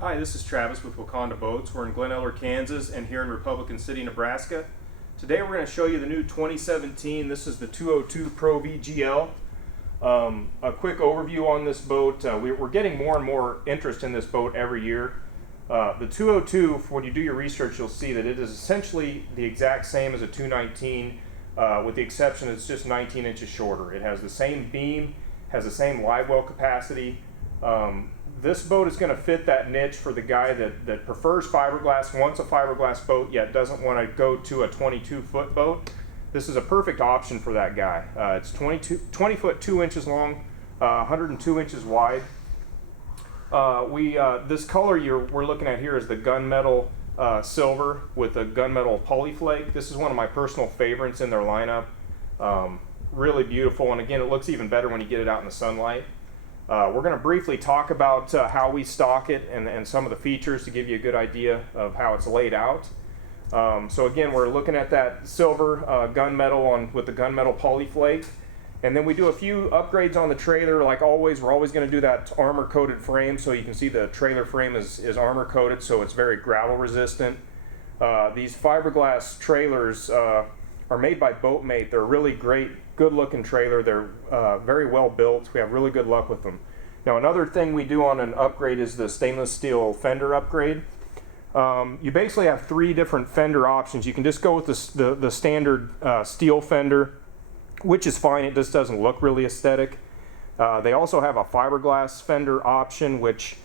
Hi, this is Travis with Waconda Boats. We're in Glen Eller, Kansas, and here in Republican City, Nebraska. Today we're going to show you the new 2017. This is the 202 Pro VGL. A quick overview on this boat. We're getting more and more interest in this boat every year. The 202, when you do your research, you'll see that it is essentially the exact same as a 219, with the exception it's just 19 inches shorter. It has the same beam, has the same live well capacity. This boat is going to fit that niche for the guy that prefers fiberglass, wants a fiberglass boat, yet doesn't want to go to a 22-foot boat. This is a perfect option for that guy. It's 20 foot 2 inches long, 102 inches wide. This color we're looking at here is the gunmetal silver with the gunmetal polyflake. This is one of my personal favorites in their lineup. Really beautiful, and again, it looks even better when you get it out in the sunlight. We're going to briefly talk about how we stock it and some of the features to give you a good idea of how it's laid out. So again, we're looking at that silver gunmetal with the gunmetal polyflake, and then we do a few upgrades on the trailer. Like always, we're always going to do that armor coated frame, so you can see the trailer frame is armor coated, so it's very gravel resistant. These fiberglass trailers are made by Boatmate. They're really great, good looking trailer. They're very well built. We have really good luck with them. Now, another thing we do on an upgrade is the stainless steel fender upgrade. You basically have three different fender options. You can just go with the standard steel fender, which is fine. It just doesn't look really aesthetic. They also have a fiberglass fender option, which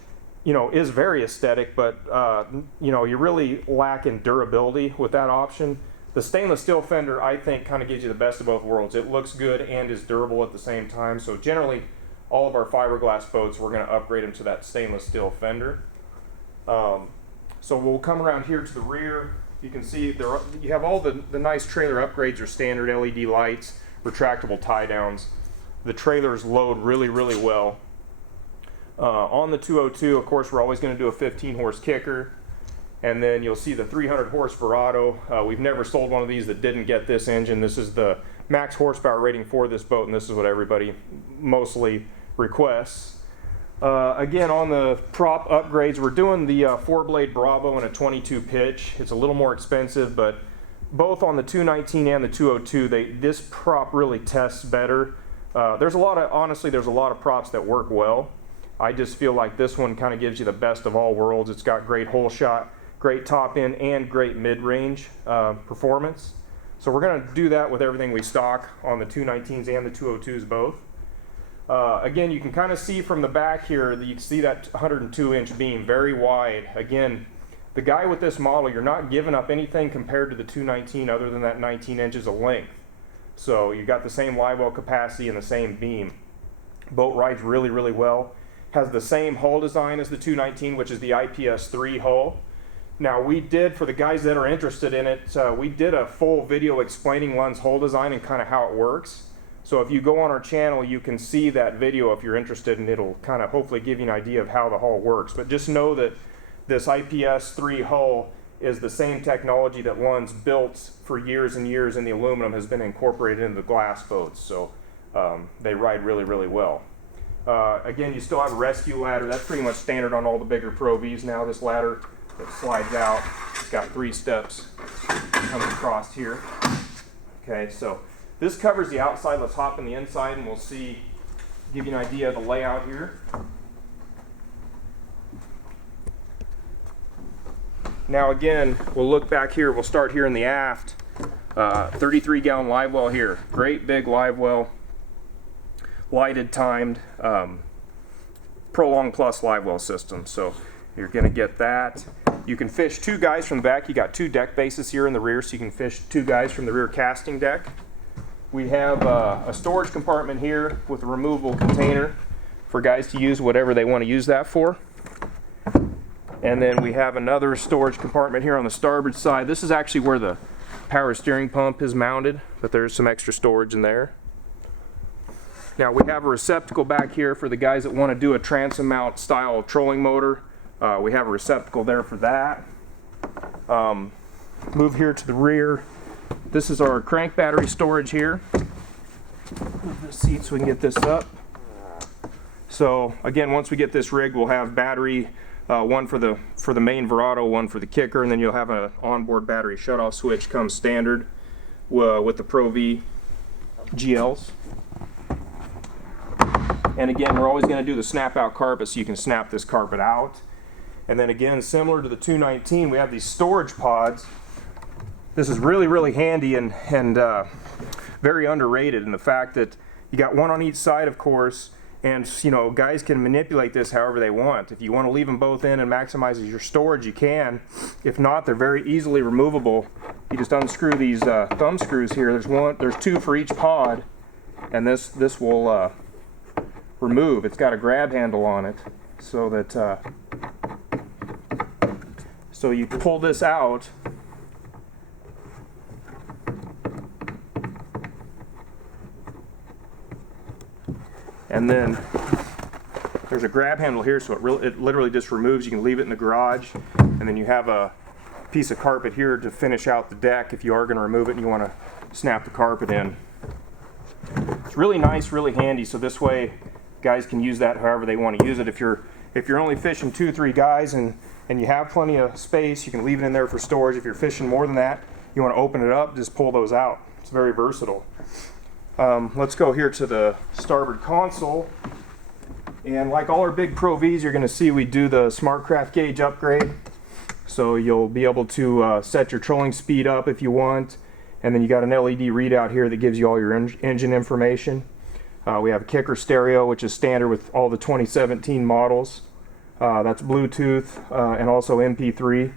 is very aesthetic, but you really lack in durability with that option. The stainless steel fender, I think, kind of gives you the best of both worlds. It looks good and is durable at the same time. So generally, all of our fiberglass boats, we're going to upgrade them to that stainless steel fender. So we'll come around here to the rear. You can see you have all the nice trailer upgrades are standard LED lights, retractable tie downs. The trailers load really, really well. On the 202, of course, we're always going to do a 15 horse kicker. And then you'll see the 300 horse Verado. We've never sold one of these that didn't get this engine. This is the max horsepower rating for this boat, and this is what everybody mostly requests. Again, on the prop upgrades, we're doing the 4-blade Bravo and a 22 pitch. It's a little more expensive, but both on the 219 and the 202, this prop really tests better. Honestly, there's a lot of props that work well. I just feel like this one kind of gives you the best of all worlds. It's got great hole shot, great top end, and great mid-range performance. So we're going to do that with everything we stock on the 219s and the 202s both. Again, you can kind of see from the back here, you can see that 102-inch beam, very wide. Again, the guy with this model, you're not giving up anything compared to the 219 other than that 19 inches of length. So you got the same live well capacity and the same beam. Boat rides really, really well. Has the same hull design as the 219, which is the IPS 3 hull. Now, we did, for the guys that are interested in it, we did a full video explaining Lund's hull design and kind of how it works. So if you go on our channel, you can see that video if you're interested, and it'll kind of hopefully give you an idea of how the hull works. But just know that this IPS 3 hull is the same technology that Lund's built for years and years, and the aluminum has been incorporated into the glass boats. So they ride really, really well. Again, you still have a rescue ladder. That's pretty much standard on all the bigger Pro Vs now. This ladder that slides out, it's got 3 steps coming across here. Okay, so this covers the outside. Let's hop in the inside and we'll give you an idea of the layout here. Now again, we'll look back here. We'll start here in the aft. 33-gallon live well here. Great big live well. Lighted, timed, Prolong Plus live well system. So you're going to get that. You can fish 2 guys from the back. You got 2 deck bases here in the rear, so you can fish 2 guys from the rear casting deck. We have a storage compartment here with a removable container for guys to use whatever they want to use that for. And then we have another storage compartment here on the starboard side. This is actually where the power steering pump is mounted, but there's some extra storage in there. Now we have a receptacle back here for the guys that want to do a transom mount style of trolling motor. We have a receptacle there for that. Move here to the rear. This is our crank battery storage here. Move the seat so we can get this up. So again, once we get this rigged, we'll have battery one for the main Verado, one for the kicker, and then you'll have an onboard battery shutoff switch comes standard with the Pro V GLs. And again, we're always going to do the snap out carpet, so you can snap this carpet out. And then again, similar to the 219, we have these storage pods. This is really, really handy and very underrated in the fact that you got one on each side, of course, and you know, guys can manipulate this however they want. If you want to leave them both in and maximize your storage, you can. If not, they're very easily removable. You just unscrew these thumb screws here. There's two for each pod, and this will remove. It's got a grab handle on it, so that so you pull this out. And then there's a grab handle here, so it literally just removes. You can leave it in the garage, and then you have a piece of carpet here to finish out the deck if you are going to remove it and you want to snap the carpet in. It's really nice, really handy, so this way guys can use that however they want to use it. If you're only fishing 2-3 guys and you have plenty of space, you can leave it in there for storage. If you're fishing more than that, you want to open it up, just pull those out. It's very versatile. Let's go here to the starboard console, and like all our big Pro Vs, you're going to see we do the SmartCraft gauge upgrade, so you'll be able to set your trolling speed up if you want, and then you got an LED readout here that gives you all your engine information. We have a kicker stereo, which is standard with all the 2017 models. That's Bluetooth and also MP3,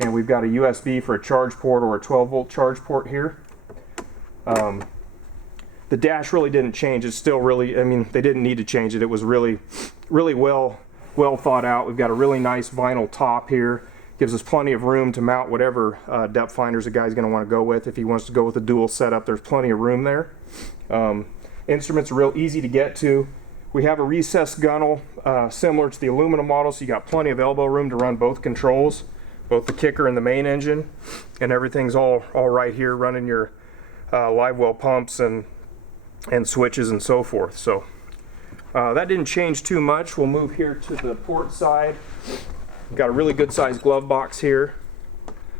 and we've got a USB for a charge port or a 12-volt charge port here. The dash really didn't change. It's still really, I mean, they didn't need to change it. It was really, really well thought out. We've got a really nice vinyl top here. Gives us plenty of room to mount whatever depth finders a guy's going to want to go with. If he wants to go with a dual setup, there's plenty of room there. Instruments are real easy to get to. We have a recessed gunnel similar to the aluminum model, so you got plenty of elbow room to run both controls, both the kicker and the main engine, and everything's all right here, running your live well pumps and switches and so forth. So that didn't change too much. We'll move here to the port side. We've got a really good sized glove box here.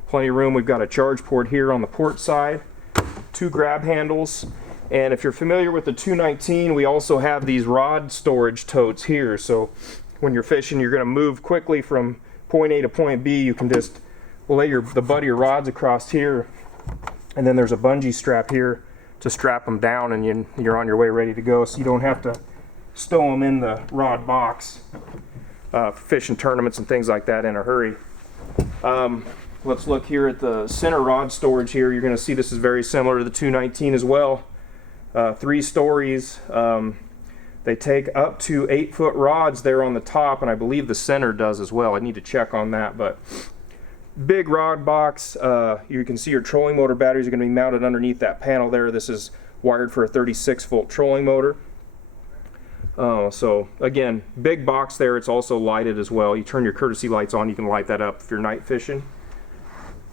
Plenty of room. We've got a charge port here on the port side, 2 grab handles, and if you're familiar with the 219, we also have these rod storage totes here. So when you're fishing, you're going to move quickly from point A to point B. You can just lay the butt of your rods across here, and then there's a bungee strap here to strap them down, and you're on your way ready to go, so you don't have to stow them in the rod box fishing tournaments and things like that in a hurry. Let's look here at the center rod storage here. You're going to see this is very similar to the 219 as well. 3 stories. They take up to 8-foot rods there on the top, and I believe the center does as well. I need to check on that, but big rod box. You can see your trolling motor batteries are going to be mounted underneath that panel there. This is wired for a 36-volt trolling motor. So again, big box there. It's also lighted as well. You turn your courtesy lights on, you can light that up if you're night fishing.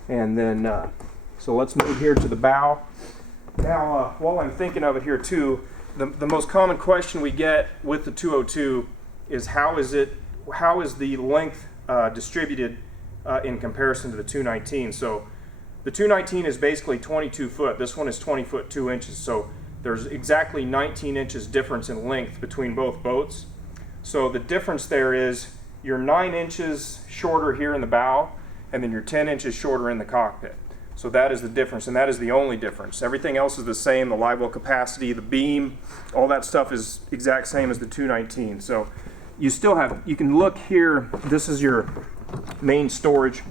And then, so let's move here to the bow. Now, while I'm thinking of it here too, the most common question we get with the 202 is how is the length distributed in comparison to the 219. So the 219 is basically 22 foot. This one is 20 foot 2 inches. So there's exactly 19 inches difference in length between both boats. So the difference there is you're 9 inches shorter here in the bow, and then you're 10 inches shorter in the cockpit. So that is the difference, and that is the only difference. Everything else is the same. The live well capacity, the beam, all that stuff is exact same as the 219. So you still have, you can look here, this is your main storage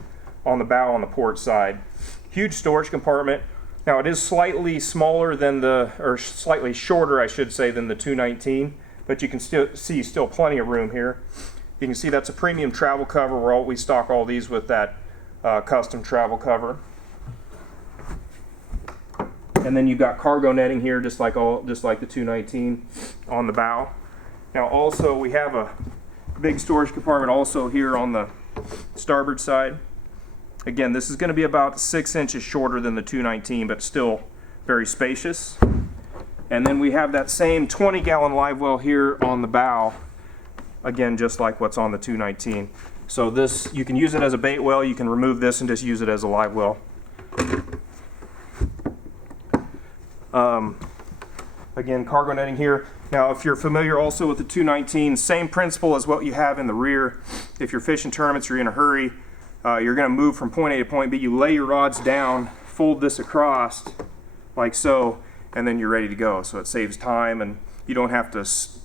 on the bow on the port side. Huge storage compartment. Now it is slightly smaller than or slightly shorter I should say than the 219, but you can still see plenty of room here. You can see that's a premium travel cover. We stock all these with that custom travel cover. And then you've got cargo netting here just like the 219 on the bow. Now also we have a big storage compartment also here on the starboard side. Again, this is going to be about 6 inches shorter than the 219, but still very spacious. And then we have that same 20-gallon live well here on the bow. Again, just like what's on the 219. So this, you can use it as a bait well, you can remove this and just use it as a live well. Again, cargo netting here. Now, if you're familiar also with the 219, same principle as what you have in the rear. If you're fishing tournaments, you're in a hurry, you're going to move from point A to point B. You lay your rods down, fold this across like so, and then you're ready to go. So it saves time, and you don't have to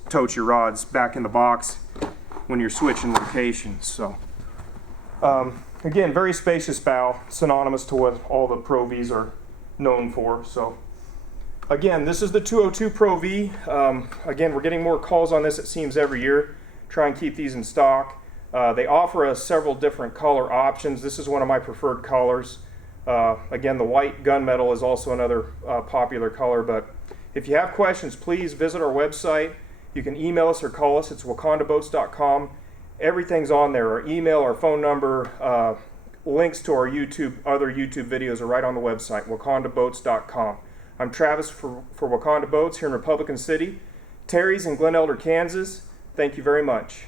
tote your rods back in the box when you're switching locations. So again, very spacious bow, synonymous to what all the Pro Vs are known for. So again, this is the 202 Pro V. Again, we're getting more calls on this, it seems, every year. Try and keep these in stock. They offer us several different color options. This is one of my preferred colors. Again, the white gunmetal is also another popular color. But if you have questions, please visit our website. You can email us or call us. It's wacondaboats.com. Everything's on there. Our email, our phone number, links to our other YouTube videos are right on the website, wacondaboats.com. I'm Travis for Waconda Boats here in Republican City. Terry's in Glen Elder, Kansas. Thank you very much.